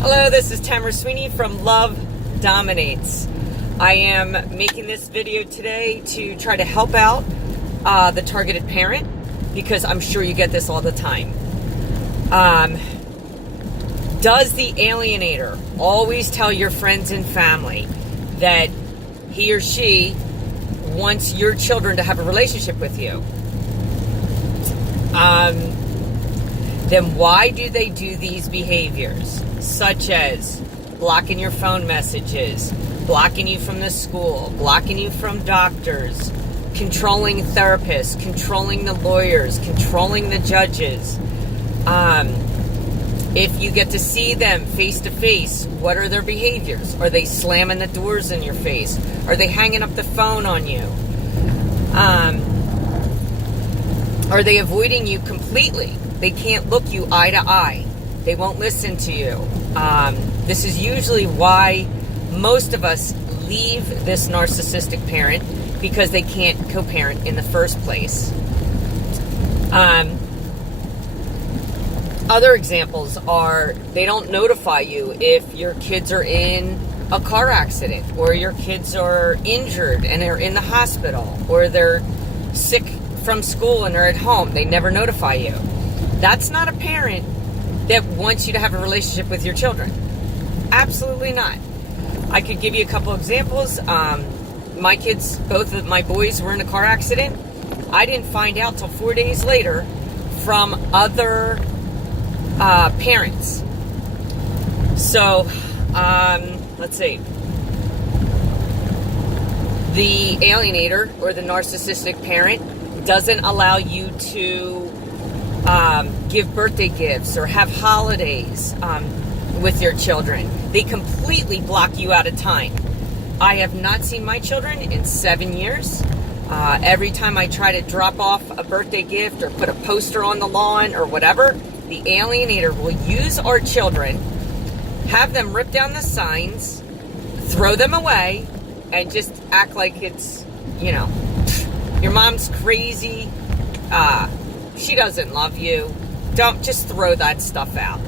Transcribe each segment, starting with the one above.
Hello, this is Tamara Sweeney from Love Dominates. I am making this video today to try to help out the targeted parent, because I'm sure you get this all the time. Does the alienator always tell your friends and family that he or she wants your children to have a relationship with you? Then why do they do these behaviors, such as blocking your phone messages, blocking you from the school, blocking you from doctors, controlling therapists, controlling the lawyers, controlling the judges? If you get to see them face to face, what are their behaviors? Are they slamming the doors in your face? Are they hanging up the phone on you? Are they avoiding you completely? They can't look you eye to eye. They won't listen to you. This is usually why most of us leave this narcissistic parent, because they can't co-parent in the first place. Other examples are they don't notify you if your kids are in a car accident, or your kids are injured and are in the hospital, or they're sick from school and are at home. They never notify you. That's not a parent that wants you to have a relationship with your children. Absolutely not. I could give you a couple examples. My kids, both of my boys, were in a car accident. I didn't find out till 4 days later from other parents. So, let's see. The alienator, or the narcissistic parent, doesn't allow you to give birthday gifts or have holidays with your children. They completely block you out of time. I have not seen my children in 7 years. Every time I try to drop off a birthday gift or put a poster on the lawn or whatever, the alienator will use our children, have them rip down the signs, throw them away, and just act like it's, your mom's crazy. She doesn't love you. Don't just throw that stuff out.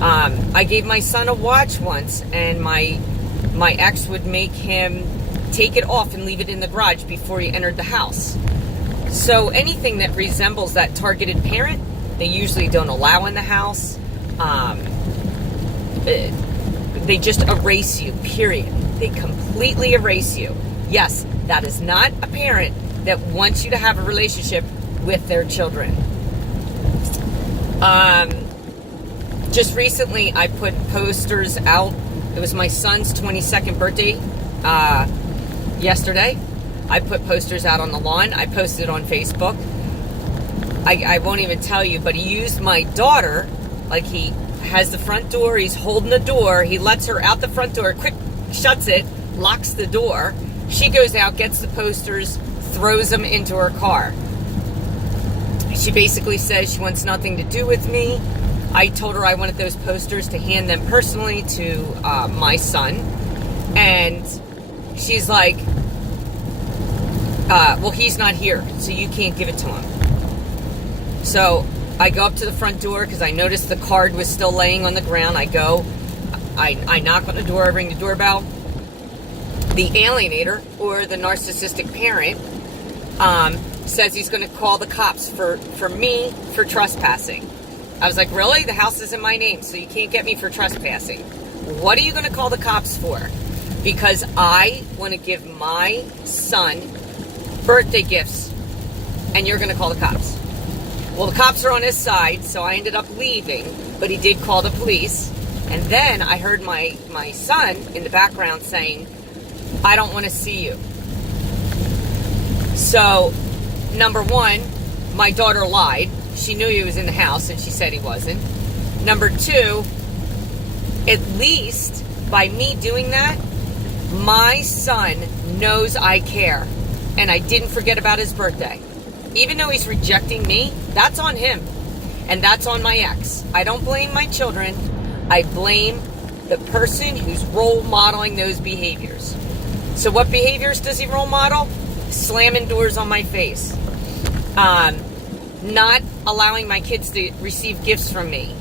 I gave my son a watch once, and my ex would make him take it off and leave it in the garage before he entered the house. So anything that resembles that targeted parent, they usually don't allow in the house. They just erase you, period. They completely erase you. Yes, that is not a parent that wants you to have a relationship with their children. Just recently, I put posters out. It was my son's 22nd birthday yesterday. I put posters out on the lawn. I posted on Facebook. I won't even tell you, but he used my daughter. Like, he has the front door. He's holding the door. He lets her out the front door, quick, shuts it, locks the door. She goes out, gets the posters, throws them into her car. She basically says she wants nothing to do with me. I told her I wanted those posters to hand them personally to my son. And she's like, well, he's not here, so you can't give it to him. So I go up to the front door because I noticed the card was still laying on the ground. I go, I knock on the door, I ring the doorbell. The alienator, or the narcissistic parent, says he's going to call the cops for me for trespassing. I was like, really? The house is in my name, so you can't get me for trespassing. What are you going to call the cops for? Because I want to give my son birthday gifts, and you're going to call the cops. Well, the cops are on his side, so I ended up leaving, but he did call the police. And then I heard my son in the background saying, I don't want to see you. So, number one, my daughter lied. She knew he was in the house, and she said he wasn't. Number two, at least by me doing that, my son knows I care, and I didn't forget about his birthday. Even though he's rejecting me, that's on him, and that's on my ex. I don't blame my children. I blame the person who's role modeling those behaviors. So what behaviors does he role model? Slamming doors on my face. Not allowing my kids to receive gifts from me.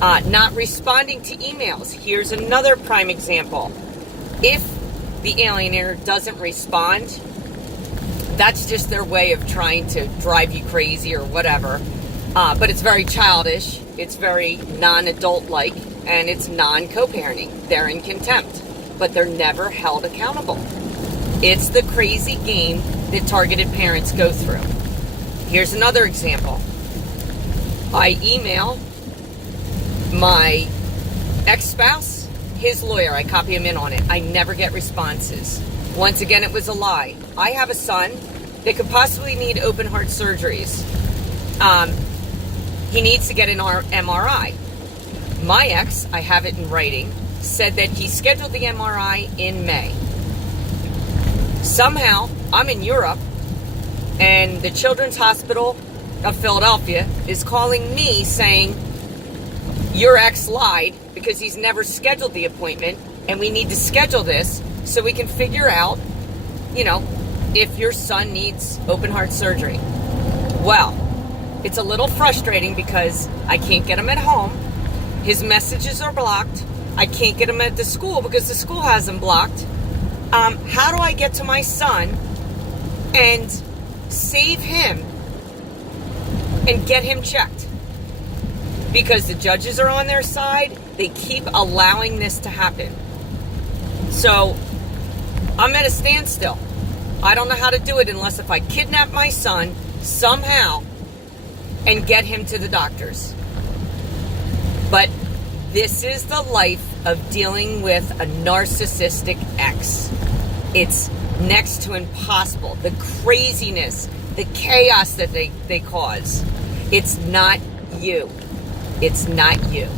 Not responding to emails. Here's another prime example. If the alienator doesn't respond, that's just their way of trying to drive you crazy or whatever. But it's very childish. It's very non-adult-like, and it's non-co-parenting. They're in contempt, but they're never held accountable. It's the crazy game that targeted parents go through. Here's another example. I email my ex-spouse, his lawyer. I copy him in on it. I never get responses. Once again, it was a lie. I have a son that could possibly need open heart surgeries. He needs to get an MRI. My ex, I have it in writing, said that he scheduled the MRI in May. Somehow, I'm in Europe, and the Children's Hospital of Philadelphia is calling me saying, your ex lied because he's never scheduled the appointment, and we need to schedule this so we can figure out, if your son needs open heart surgery. Well, it's a little frustrating because I can't get him at home. His messages are blocked. I can't get him at the school because the school has him blocked. How do I get to my son and save him and get him checked? Because the judges are on their side. They keep allowing this to happen. So I'm at a standstill. I don't know how to do it unless if I kidnap my son somehow and get him to the doctors. But this is the life of dealing with a narcissistic ex. It's next to impossible. The craziness, the chaos that they cause. It's not you. It's not you.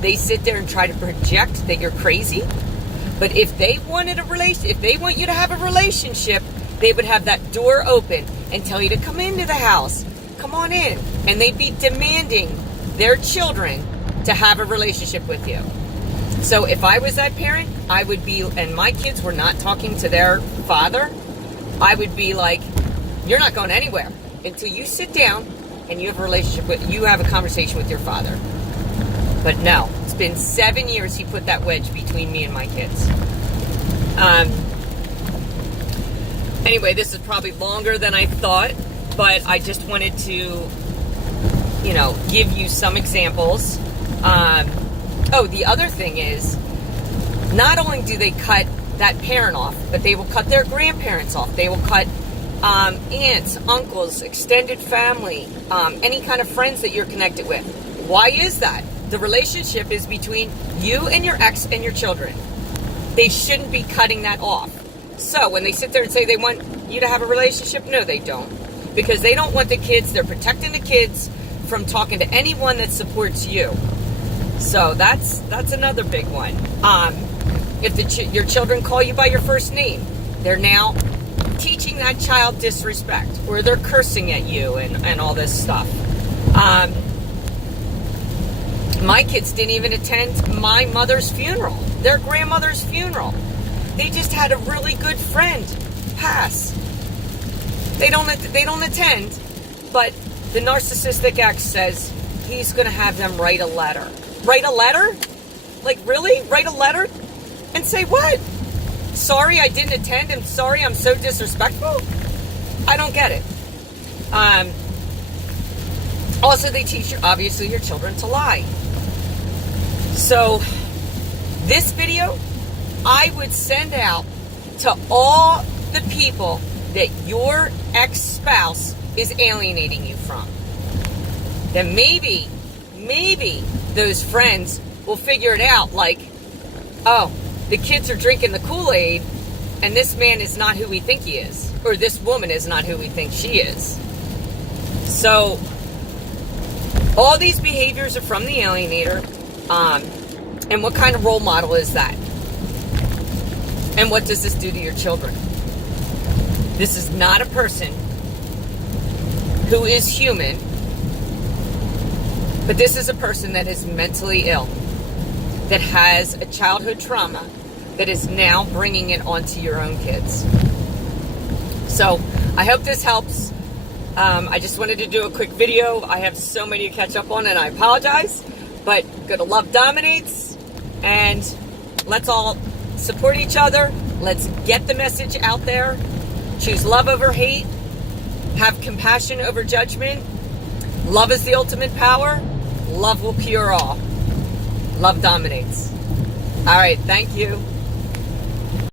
They sit there and try to project that you're crazy. But if they wanted if they want you to have a relationship, they would have that door open and tell you to come into the house. Come on in. And they'd be demanding their children to have a relationship with you. So if I was that parent, I would be, and my kids were not talking to their father, I would be like, you're not going anywhere until you sit down and you have a conversation with your father. But no, it's been 7 years he put that wedge between me and my kids. Anyway, this is probably longer than I thought, but I just wanted to, give you some examples. The other thing is, not only do they cut that parent off, but they will cut their grandparents off. They will cut aunts, uncles, extended family, any kind of friends that you're connected with. Why is that? The relationship is between you and your ex and your children. They shouldn't be cutting that off. So when they sit there and say they want you to have a relationship, no, they don't. Because they don't want the kids. They're protecting the kids from talking to anyone that supports you. So that's another big one. If your children call you by your first name, they're now teaching that child disrespect, or they're cursing at you and all this stuff. My kids didn't even attend my mother's funeral, their grandmother's funeral. They just had a really good friend pass. They don't attend, but the narcissistic ex says he's going to have them write a letter. Write a letter? Like, really? Write a letter? And say what? Sorry I didn't attend, and sorry I'm so disrespectful? I don't get it. Also, they teach obviously your children to lie. So, this video, I would send out to all the people that your ex-spouse is alienating you from. Then maybe those friends will figure it out, like, oh, the kids are drinking the Kool-Aid, and this man is not who we think he is, or this woman is not who we think she is. So, all these behaviors are from the alienator, and what kind of role model is that? And what does this do to your children? This is not a person who is human, but this is a person that is mentally ill, that has a childhood trauma, that is now bringing it onto your own kids. So, I hope this helps. I just wanted to do a quick video. I have so many to catch up on, and I apologize. But good, love dominates, and let's all support each other. Let's get the message out there. Choose love over hate. Have compassion over judgment. Love is the ultimate power. Love will cure all. Love dominates. All right, thank you.